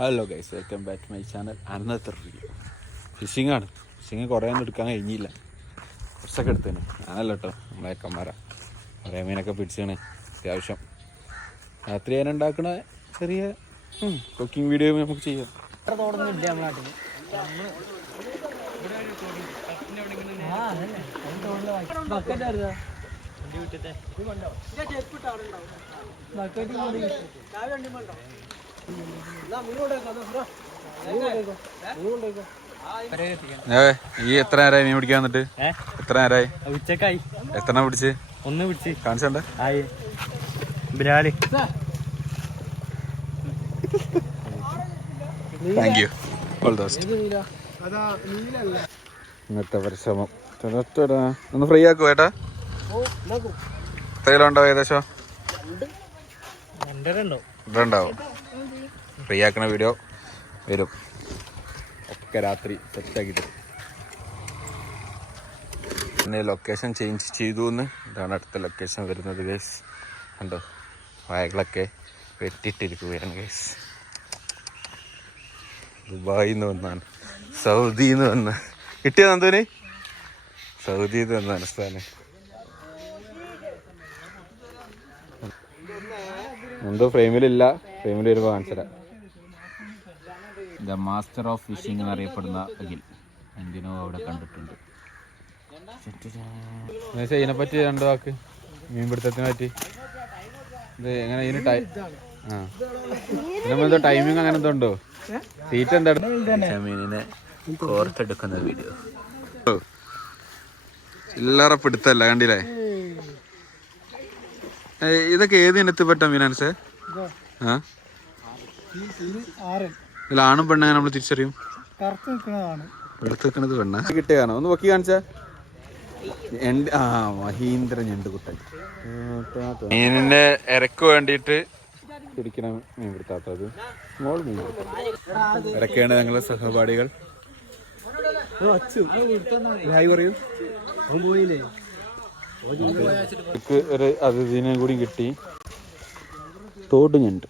Hello guys, welcome back to my channel. അന്നത്തെ review fishing ആണ്. Fishing കുറേ ഒന്നും എടുക്കാൻ കഴിഞ്ഞില്ല, കുറച്ചൊക്കെ എടുത്തേന്. ഞാനല്ല കേട്ടോ, നമ്മളെ കമ്മാര കുറേ മീനൊക്കെ പിടിച്ചാണ്. അത്യാവശ്യം രാത്രി ഞാൻ ഉണ്ടാക്കണ ചെറിയ കുക്കിംഗ് വീഡിയോ നമുക്ക് ചെയ്യാം. ഈ എത്ര നേരമായി മീൻ പിടിക്കാൻ വന്നിട്ട്? എത്ര നേരമായി? ഉച്ചക്കായി. എത്ര പിടിച്ച്? ഒന്ന് പിടിച്ച് കാണിച്ചോണ്ട്. Thank you. All the best. ഇന്നത്തെ പരിശ്രമം ഒന്ന് ഫ്രീ ആക്കുവോ ഏട്ടാ? എത്ര കിലോ ഉണ്ടാവും ഏകദേശം? 2 ഉണ്ടാവും. ഫ്രീ ആക്കണ വീഡിയോ വരും. ഒക്കെ രാത്രി സെറ്റാക്കി തരും. പിന്നെ ലൊക്കേഷൻ ചേഞ്ച് ചെയ്തു എന്ന്. ഇതാണ് അടുത്ത ലൊക്കേഷൻ വരുന്നത് ഗൈസ്. കണ്ടോ, വായകളൊക്കെ വെട്ടിയിട്ടിരിക്കുകയാണ് ഗൈസ്. ദുബായിൽ നിന്ന് വന്നാണ്, സൗദിയിൽ നിന്ന് വന്ന കിട്ടിയ നന്ദുവിന്. സൗദിയിൽ നിന്ന് വന്നാണ് സ്ഥാനം. എന്തോ ഫ്രെയിമിലില്ല, ഫ്രെയിമിൽ വരുമ്പോൾ കാണിച്ചുതരാം. ദ മാസ്റ്റർ ഓഫ് ഫിഷിംഗ് എന്നറിയപ്പെടുന്ന അഖിൽ എന്തിനോ അവിടെ കണ്ടിട്ടുണ്ട്. ഇതിനെപ്പറ്റി 2 വാക്ക്, മീൻപിടുത്തത്തിനെ പറ്റി. ഇത് എങ്ങനെ ഇതിന് ഇതിനെന്തോ ടൈമിങ് അങ്ങനെ എന്തോ ഉണ്ടോ? തീറ്റ എന്താ? മീനിനെ കോർത്തെടുക്കുന്ന വീഡിയോ. ചില്ലറ പിടുത്തല്ല, കണ്ടില്ലേ? ഇതൊക്കെ ഏത് ഇനത്തിൽപ്പെട്ട മീനാണ് സാർ? ഇതിൽ ആണും പെണ്ണ നമ്മൾ തിരിച്ചറിയും? വെളുത്ത് നിൽക്കുന്നത് പെണ്ണ. കിട്ടിയാണോ? ഒന്ന് പൊക്കി കാണിച്ചാ. മഹീന്ദ്ര ഞണ്ടുകുട്ടൻ. മീനിന്റെ ഇരക്ക് വേണ്ടിയിട്ട് പിടിക്കണ മീൻ പിടുത്താത്തത്. സ്മോൾ മീൻ ഇരക്കാണ് ഞങ്ങളെ സഹപാഠികൾ. ഒരു അതിഥിനെ കൂടി കിട്ടി. തോട് ഞണ്ട്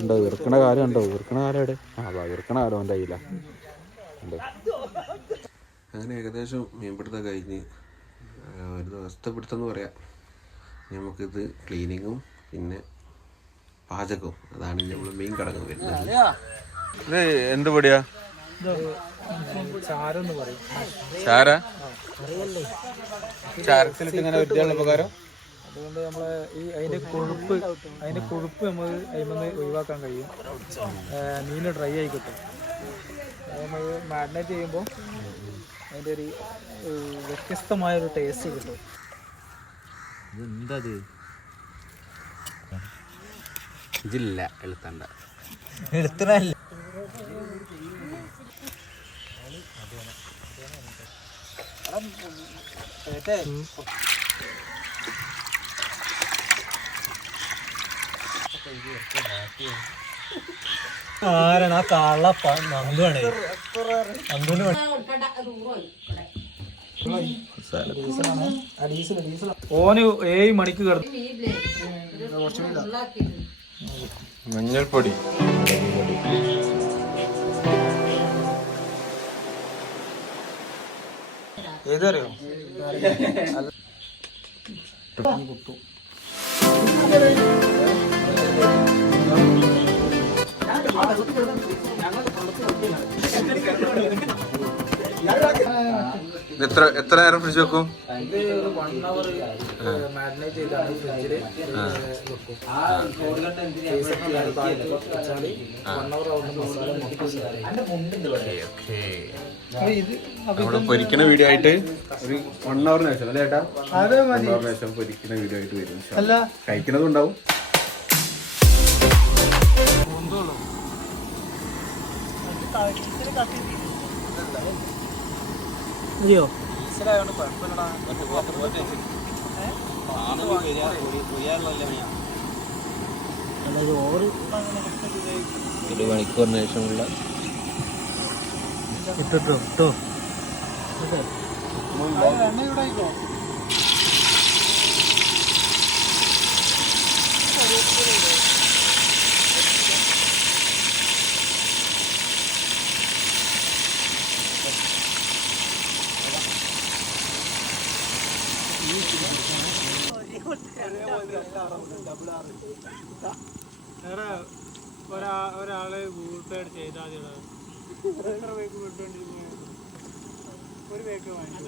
ഉണ്ടോ? വിറക്കണ കാലം ഉണ്ടോ? വിറക്കണ കാലം എവിടെ? വിറക്കണ കാലം എൻ്റെ കയ്യില ഉണ്ടോ? അങ്ങനെ ഏകദേശം മീൻപിടുത്തം കഴിഞ്ഞ് ഒരു ദിവസത്തെ പിടുത്തം എന്ന് പറയാം. നമുക്കിത് ക്ലീനിങ്ങും പിന്നെ പാചകവും, അതാണ് നമ്മൾ മെയിൻ ഘടകം വരുന്നത്. ഇത് എന്ത് പൊടിയാ? ചാര. ചാരത്തിലിട്ട് ഇങ്ങനെ വെച്ചാലുള്ള ഉപകാരം. അതുകൊണ്ട് നമ്മളെ അതിന്റെ കൊഴുപ്പ് നമ്മൾ അതിൽ ഒഴിവാക്കാൻ കഴിയും. മീൻ ഡ്രൈ ആയി കിട്ടും. നമ്മൾ മാരിനേറ്റ് ചെയ്യുമ്പോൾ അതിൻ്റെ ഒരു വ്യത്യസ്തമായൊരു ടേസ്റ്റ് കിട്ടും. ഇതെന്തത്? ഇതില്ല, എളുത്തണ്ട. എളുത്തല്ല. ആരാണ് ആ കാള? നന്ദുവാണ്. നന്ദുവിന് ഓന് 7 മണിക്ക് കിടന്നു. മഞ്ഞൾപ്പൊടി. ഏതറിയോ? എത്ര നേരം ഫ്രിഡ്ജ് വെക്കും? മാരിനേറ്റ് ചെയ്താണ് ഫ്രിഡ്ജില് വെക്കും. നമ്മള് പൊരിക്കണ വീഡിയോ ആയിട്ട് ഒരു 1 hour ശേഷം അല്ലേ ചേട്ടാ? 1 hour ശേഷം പൊരിക്കുന്ന വീഡിയോ ആയിട്ട് വരും. കഴിക്കുന്നതും ഉണ്ടാവും. അയ്യോ, ഒരു മണിക്കൂറിന് ശേഷമുള്ള ഒരാള് ഗൂഗിൾ പേ ചെയ്താൽ ഒരു ബേക്ക് വാങ്ങിച്ചു